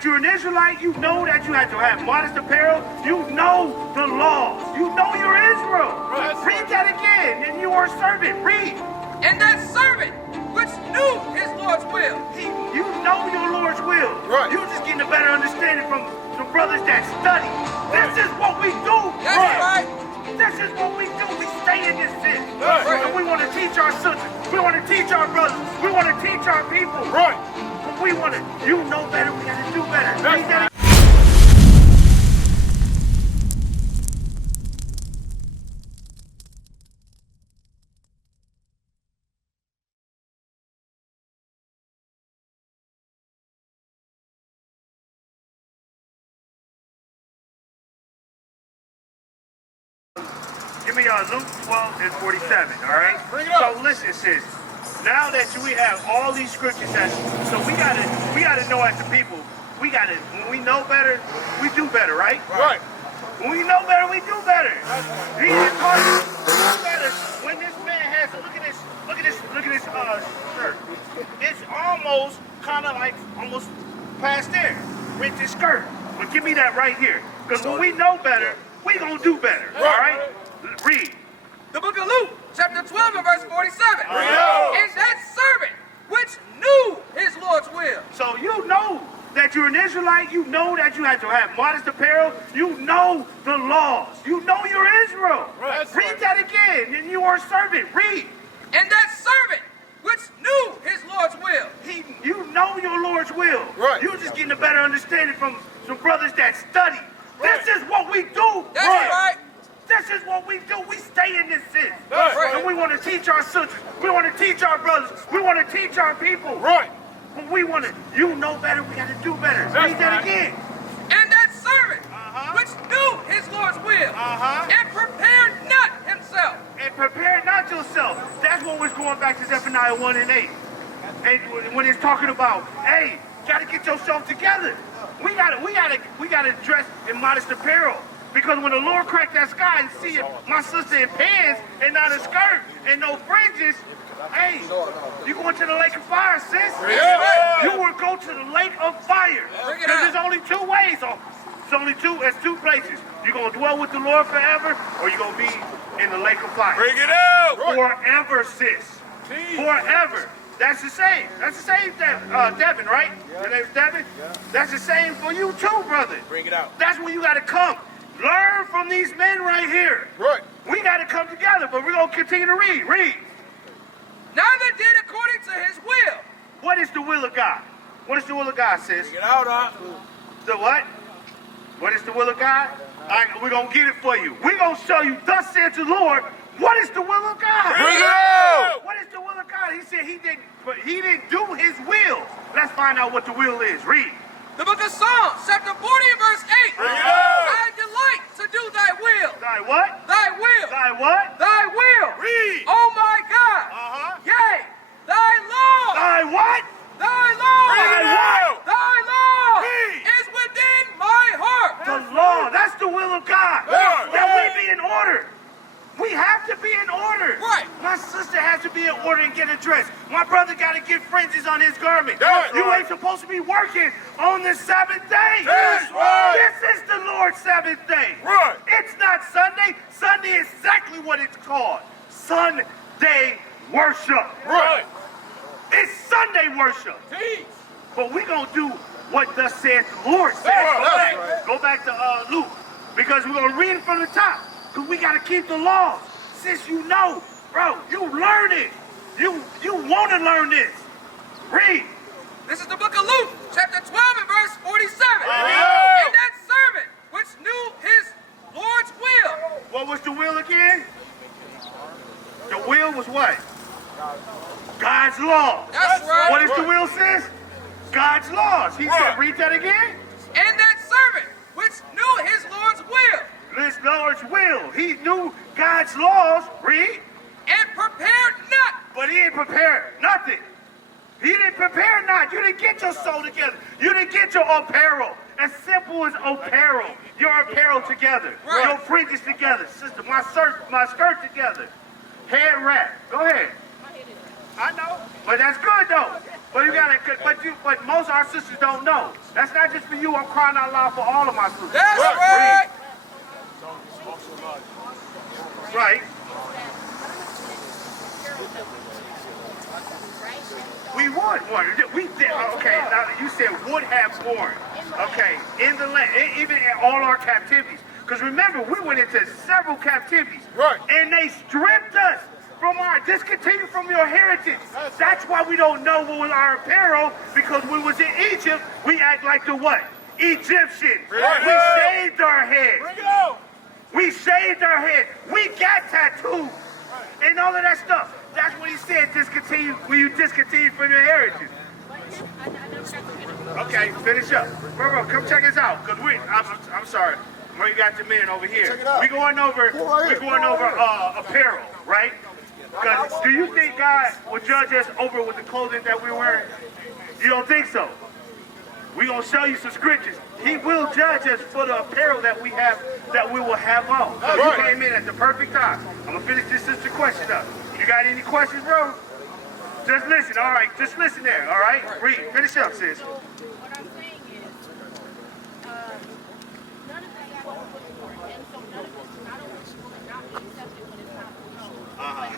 that you're an Israelite, you know that you have to have modest apparel, you know the laws, you know you're Israel. Read that again, and you are a servant. Read. And that servant which knew his Lord's will. You know your Lord's will. Right. You're just getting a better understanding from some brothers that study. This is what we do. That's right. This is what we do. We stay in this sin. Right. And we want to teach our sisters. We want to teach our brothers. We want to teach our people. Right. But we want to, you know better, we got to do better. That's right. Give me Luke 12 and 47, all right? Bring it up. So listen, sis. Now that we have all these scriptures, so we gotta know as the people, when we know better, we do better, right? Right. When we know better, we do better. He didn't call you do better. When this man has, look at this shirt. It's almost kind of like almost past there with this skirt. But give me that right here, because when we know better, we gonna do better. All right? Read. The book of Luke, chapter 12 and verse 47. Bring it out. And that servant which knew his Lord's will. So you know that you're an Israelite, you know that you have to have modest apparel, you know the laws, you know you're Israel. Read that again, and you are a servant. Read. And that servant which knew his Lord's will. You know your Lord's will. Right. You're just getting a better understanding from some brothers that study. Right. This is what we do. That's right. This is what we do. We stay in this sin. That's right. And we want to teach our sisters. We want to teach our brothers. We want to teach our people. Right. But we want to, you know better, we got to do better. That's Read that right. again. And that servant which knew his Lord's will. And prepared not himself. And prepare not yourself. That's what was going back to Zephaniah 1 and 8. And when it's talking about, hey, got to get yourself together. We gotta dress in modest apparel. Because when the Lord cracked that sky and see my sister in pants and not a skirt and no fringes, hey, you going to the lake of fire, sis. Yeah. You will go to the lake of fire. Bring it Because out. there's only two ways. There's two places. You're going to dwell with the Lord forever, or you're going to be in the lake of fire. Bring it out. Forever, sis. Forever. That's the same. That's the same, Devin, right? Your name's Devin? That's the same for you too, brother. Bring it out. That's when you got to come. Learn from these men right here. Right. We got to come together, but we're going to continue to read. Read. Neither did according to his will. What is the will of God? What is the will of God, sis? Bring it out, huh? The what? What is the will of God? All right, we're going to get it for you. We're going to show you, thus saith the Lord, what is the will of God? Bring it out. What is the will of God? He said he didn't do his will. Let's find out what the will is. Read. The book of Psalms, chapter 40 and verse 8. Bring it out. I delight to do thy will. Thy what? Thy will. Thy what? Thy will. Read. Oh my God. Yea, thy law. Thy what? Thy law. Bring it out. Thy law Read. is within my heart. The law. That's the will of God. Yeah. That we be in order. We have to be in order. Right. My sister has to be in order and get a dress. My brother got to get fringes on his garment. That's You right. ain't supposed to be working on the Sabbath day. That's right. This is the Lord's Sabbath day. Right. It's not Sunday. Sunday is exactly what it's called. Sunday worship. Right. It's Sunday worship. But we're going to do what thus saith the Lord said. That's right. Go back to Luke, because we're going to read it from the top. Because we got to keep the laws. Sis, you know, bro, you learn it. You want to learn this. Read. This is the book of Luke, chapter 12 and verse 47. Yeah. And that servant which knew his Lord's will. What was the will again? The will was what? God's law. That's right. What is the will, sis? God's laws. He Right. said, read that again. And that servant which knew his Lord's will. His Lord's will. He knew God's laws. Read. And prepared not. But he didn't prepare nothing. He didn't prepare not. You didn't get your soul together. You didn't get your apparel. As simple as apparel. Your apparel together. Right. Your fringes together. Sister, my skirt together. Head wrap. Go ahead. I know. But that's good though. But you gotta, but most of our sisters don't know. That's not just for you. I'm crying out loud for all of my sisters. That's right. Right. We would warn. We did. Okay. Now you said would have warned. Okay. In the land, even in all our captivities. Because remember, we went into several captivities. Right. And they stripped us from our, discontinued from your heritage. That's why we don't know what was our apparel, because when we was in Egypt, we act like the what? Egyptians. Right. We shaved our heads. Bring it out. We shaved our heads. We got tattoos. And all of that stuff. That's what he said, discontinue, when you discontinue from your heritage. Okay, finish up. Bro, come check us out. Because I'm sorry. We got the men over here. Check it out. We're going over apparel, right? Because do you think God will judge us over with the clothing that we're wearing? You don't think so? We're going to show you some scriptures. He will judge us for the apparel that we have, that we will have on. So you came in at the perfect time. I'm going to finish this sister question up. You got any questions, bro? Just listen, all right? Just listen there, all right? Read. Finish up, sis. What I'm saying is, none of that is what we're looking for. And so none of us, not only will it not be accepted when it's time to go. I'm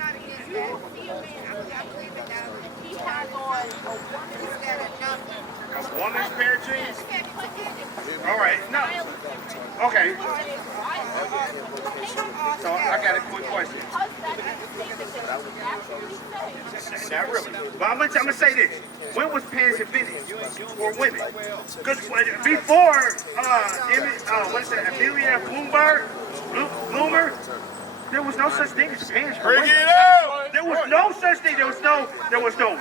not against that. I believe in that. He has on a woman's Instead of nothing. A woman's pair of jeans? Can't put it. All right, no. Okay, so I got a quick question. Not really. But I'm gonna say this. When was pants invented for women? Because before, what is that, Amelia Bloomer, there was no such thing as pants for Bring women. it out. There was no such thing. There was no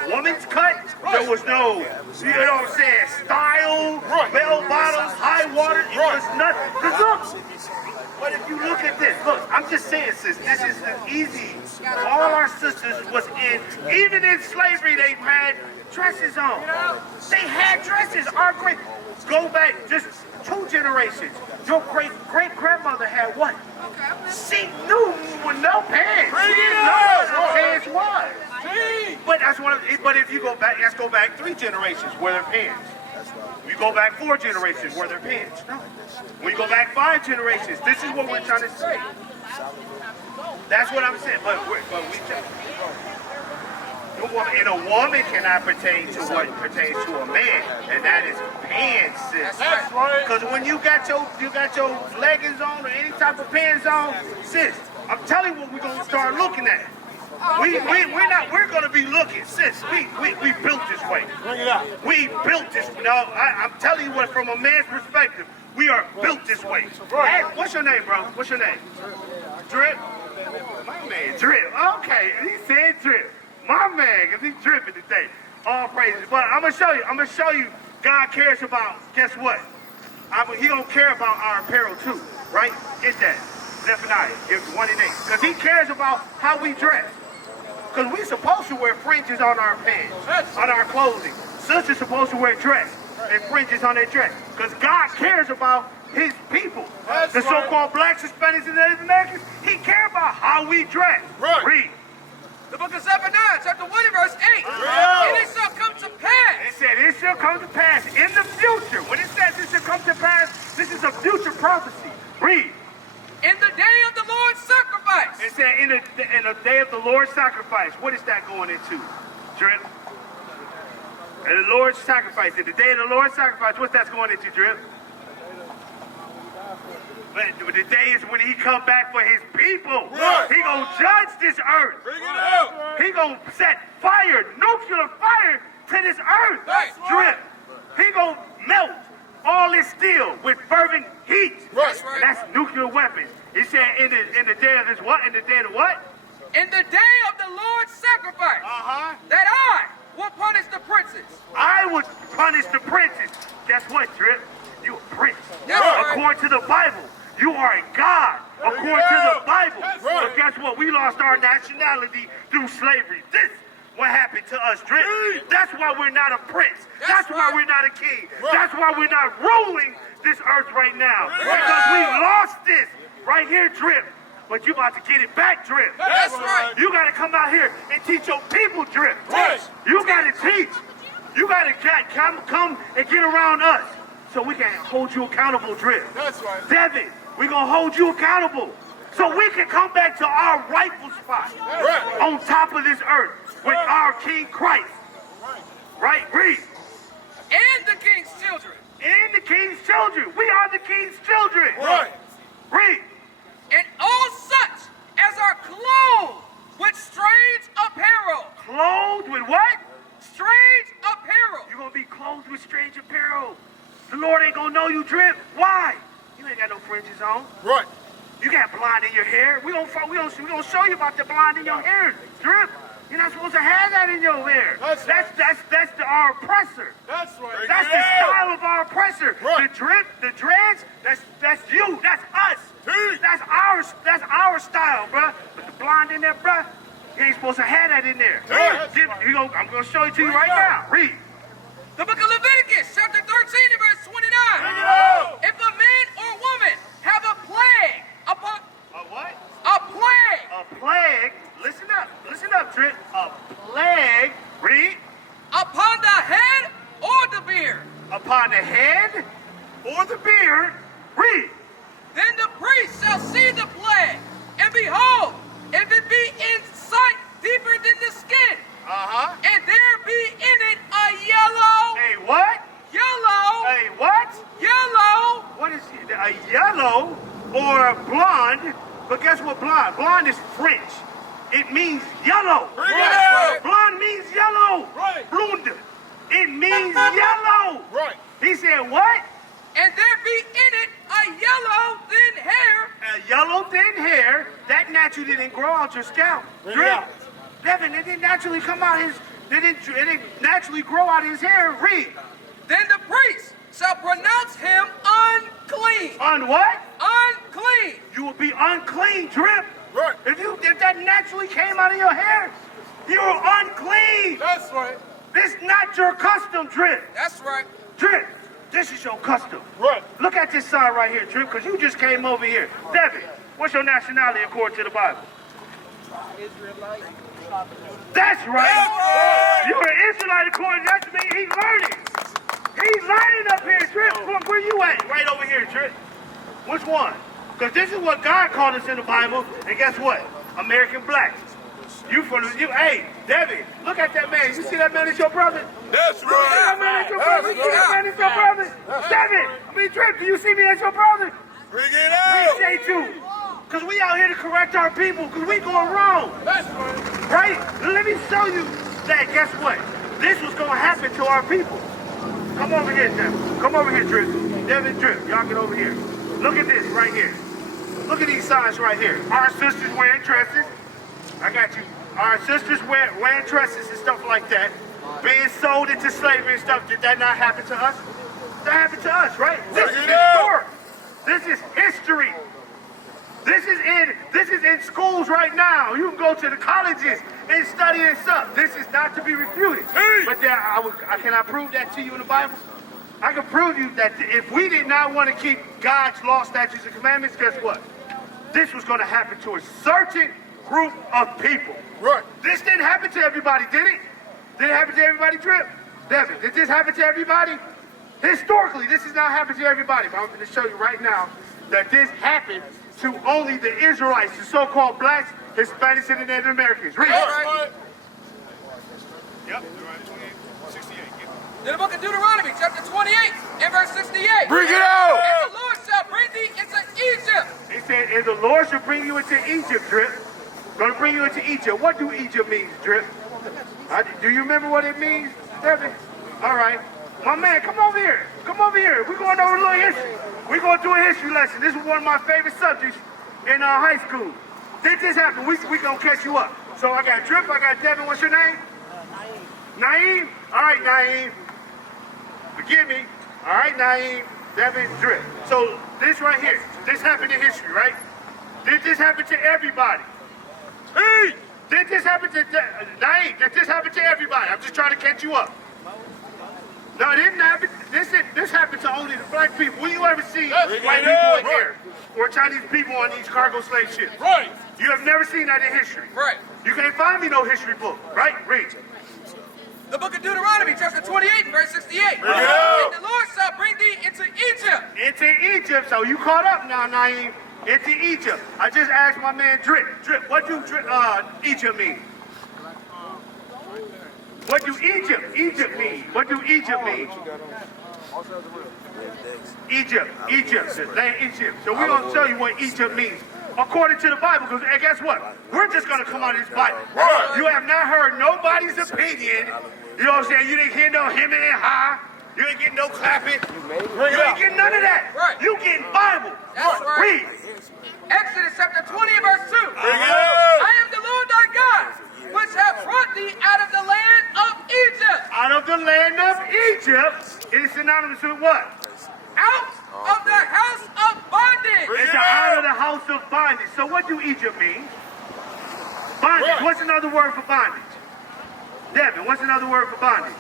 woman's cut. There was no, you know what I'm saying, style, bell bottoms, high water. It was nothing. Cause look, but if you look at this, look, I'm just saying, sis, this is an easy. All our sisters was in, even in slavery, they had dresses on. They had dresses. Our great, go back just 2 generations. Your great-grandmother had what? She knew with no pants. She didn't know what her pants was. But that's one. But if you go back, let's go back 3 generations. Were there pants? You go back 4 generations. Were there pants? No. When you go back 5 generations, this is what we're trying to say. That's what I'm saying. But we just. And a woman cannot pertain to what pertains to a man, and that is pants, sis. That's right. Because when you got your leggings on or any type of pants on, sis, I'm telling you what we're gonna start looking at. We're gonna be looking, sis. We built this way. Bring it out. We built this. No, I'm telling you what, from a man's perspective, we are built this way. Hey, what's your name, bro? What's your name? Drip. My man, Drip. Okay, he said Drip. My man, because he's dripping today. All praises. But I'm going to show you God cares about, guess what? He don't care about our apparel too, right? Get that. Zephaniah, give 1 and 8. Because he cares about how we dress. Because we're supposed to wear fringes on our pants, on our clothing. Sisters supposed to wear dress and fringes on their dress. Because God cares about his people. The so-called blacks, Hispanics, and Native Americans, he cares about how we dress. Right. Read. The book of Zephaniah, chapter 1 and verse 8. Yeah. And it shall come to pass. It said it shall come to pass in the future. When it says it shall come to pass, this is a future prophecy. Read. In the day of the Lord's sacrifice. It said in the day of the Lord's sacrifice. What is that going into? Drip. And the Lord's sacrifice. In the day of the Lord's sacrifice, what's that going into, Drip? But the day is when he come back for his people. Right. He gonna judge this earth. Bring it out. He gonna set fire, nuclear fire to this earth. Right. Drip. He gonna melt all this steel with fervent heat. Right. That's nuclear weapons. He said in the day of this what? In the day of what? In the day of the Lord's sacrifice. That I will punish the princes. I would punish the princes. Guess what, Drip? You a prince. Yes, sir. According to the Bible, you are a God. According to the Bible. That's right. But guess what? We lost our nationality through slavery. This what happened to us, Drip. That's why we're not a prince. That's why we're not a king. That's why we're not ruling this earth right now. Because we lost this right here, Drip. but you about to get it back, Drip. That's right. You got to come out here and teach your people, Drip. Right. You got to teach. You got to come and get around us so we can hold you accountable, Drip. That's right. Devin, we're going to hold you accountable so we can come back to our rightful spot Right. on top of this earth with our King Christ. Right? Read. And the king's children. And the King's children. We are the King's children. Right. Read. And all such as are clothed with strange apparel. Clothed with what? Strange apparel. You're going to be clothed with strange apparel. The Lord ain't going to know you, Drip. Why? You ain't got no fringes on. Right. You got blonde in your hair. We gonna show you about the blonde in your hair, Drip. You're not supposed to have that in your hair. That's our oppressor. That's right. That's the style of our oppressor. Right. The drip, the dreads, that's you. That's us. Hey. That's our style, bruh. But the blonde in there, bruh, you ain't supposed to have that in there. Right. I'm gonna show it to you right now. Read. The book of Leviticus, chapter 13 and verse 29. out. If a man or woman have a plague upon A what? a plague A plague. Listen up, Drip. A plague. Read. upon the head or the beard, Upon the head or the beard. Read. then the priest shall see the plague, and behold, if it be in sight deeper than the skin, and there be in it a yellow, A what? yellow, A what? yellow, What is it? A yellow or a blonde? But guess what blonde? Blonde is French. It means yellow. Bring it out. Blonde means yellow. Right. Blonde. It means yellow. Right. He said what? and there be in it a yellow thin hair, A yellow thin hair. That naturally didn't grow out your scalp. Bring it out. Devin, it didn't naturally come out it didn't naturally grow out his hair. Read. then the priest shall pronounce him unclean. On what? Unclean. You will be unclean, Drip. Right. If that naturally came out of your hair, you were unclean. That's right. This not your custom, Drip. That's right. Drip, this is your custom. Right. Look at this sign right here, Drip, because you just came over here. Devin, what's your nationality according to the Bible? That's right. You're an Israelite according to that. Means he's learning. He's learning up here, Drip. Where you at? Right over here, Drip. Which one? Because this is what God called us in the Bible. And guess what? American blacks. Hey, Devin, look at that man. You see that man is your brother? That's You see that man is your brother? You see that man is your brother? Devin, Drip, do you see me as your brother? Bring it out. Appreciate you. Because we out here to correct our people, because we going wrong. That's right. Right? Let me show you that, guess what? This was going to happen to our people. Come over here, Devin. Come over here, Drip. Devin, Drip, y'all get over here. Look at this right here. Look at these signs right here. Our sisters wearing dresses. I got you. Our sisters wearing dresses and stuff like that. Being sold into slavery and stuff. Did that not happen to us? That happened to us, right? This is historic. This is history. This is in schools right now. You can go to the colleges and study and stuff. This is not to be refuted. But can I prove that to you in the Bible? I can prove you that if we did not want to keep God's law, statutes, and commandments, guess what? This was going to happen to a certain group of people. Right. This didn't happen to everybody, did it? Did it happen to everybody, Drip? Devin, did this happen to everybody? Historically, this has not happened to everybody. But I'm going to show you right now that this happened to only the Israelites, the so-called blacks, Hispanics, and the Native Americans. Read. That's right. Yep. In the book of Deuteronomy, chapter 28, and verse 68. Bring it out. And the Lord shall bring thee into Egypt. He said, and the Lord shall bring you into Egypt, Drip. Going to bring you into Egypt. What do Egypt mean, Drip? Do you remember what it means, Devin? All right. My man, come over here. Come over here. We're going over a little history. We're going to do a history lesson. This is one of my favorite subjects in high school. Did this happen? We're going to catch you up. So I got Drip. I got Devin. What's your name? Naeem. All right, Naeem. Forgive me. All right, Naeem, Devin, Drip. So this right here, this happened in history, right? Did this happen to everybody? Hey! Did this happen to Naeem? Did this happen to everybody? I'm just trying to catch you up. No, it didn't happen. This happened to only the black people. Will you ever see That's white right. people in here or Chinese people on these cargo slave ships? Right. You have never seen that in history. Right. You can't find me no history book, right? Read. The book of Deuteronomy, chapter 28, verse 68. Bring it out. And the Lord shall bring thee into Egypt. Into Egypt. So you caught up now, Naeem. Into Egypt. I just asked my man Drip. Drip, what do Egypt mean? What do Egypt mean? What do Egypt mean? Egypt, the land Egypt. So we're going to tell you what Egypt means according to the Bible, because guess what? We're just going to come out of this Bible. Right. You have not heard nobody's opinion. You know what I'm saying? You didn't hear no hemming and ha. You ain't getting no clapping. You ain't getting none of that. Right. You getting Bible. That's right. Read. Exodus chapter 20, verse 2. Bring it out. I am the Lord thy God, which have brought thee out of the land of Egypt. Out of the land of Egypt. It is synonymous with what? Out of the house of bondage. It's out of the house of bondage. So what do Egypt mean? Bondage. Right. What's another word for bondage? Devin, what's another word for bondage?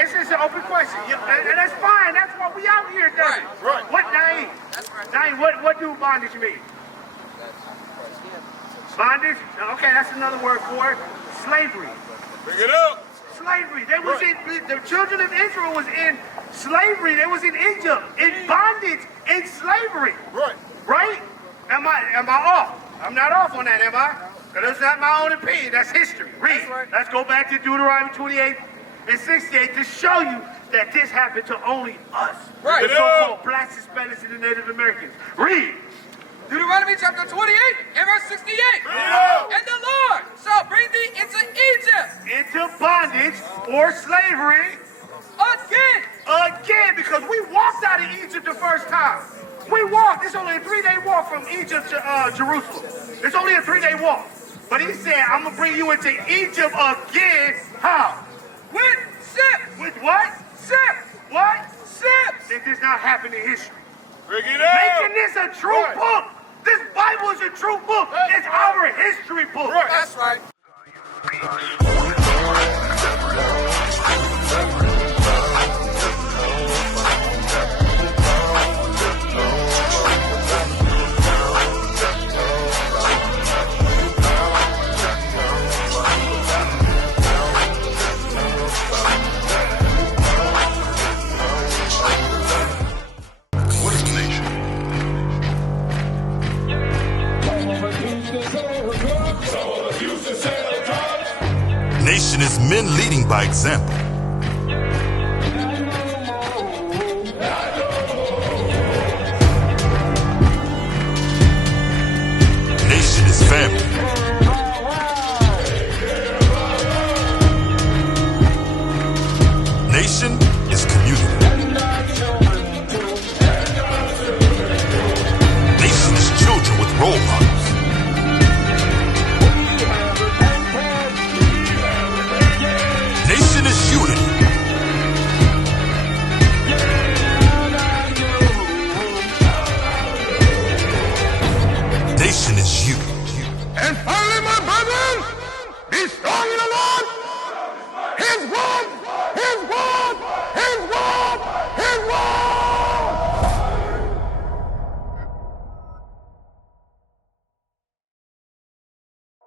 It's just an open question. And that's fine. That's why we out here, Devin. Right. What, Naeem? That's right. Naeem, what do bondage mean? Bondage? Okay, that's another word for it. Slavery. Bring it out. Slavery. They was the children of Israel was in slavery. They was in Egypt, in bondage, in slavery. Right. Right? Am I off? I'm not off on that, am I? Because that's not my own opinion. That's history. Read. That's right. Let's go back to Deuteronomy 28 and 68 to show you that this happened to only us. Right. The so-called blacks, Hispanics, and the Native Americans. Read. Deuteronomy chapter 28 and verse 68. out. And the Lord shall bring thee into Egypt Into bondage or slavery. again. Because we walked out of Egypt the first time. We walked. It's only a 3-day walk from Egypt to Jerusalem. It's only a 3-day walk. But he said, I'm going to bring you into Egypt again. How? With ships. With what? Ships. What? Ships. It does not happen in history. Bring it out. Making this a true Right. book. This Bible is a true book. It's our history book. Right. That's right. What is nation? Nation is men leading by example. Nation is family. Nation is community. Nation is children with role models.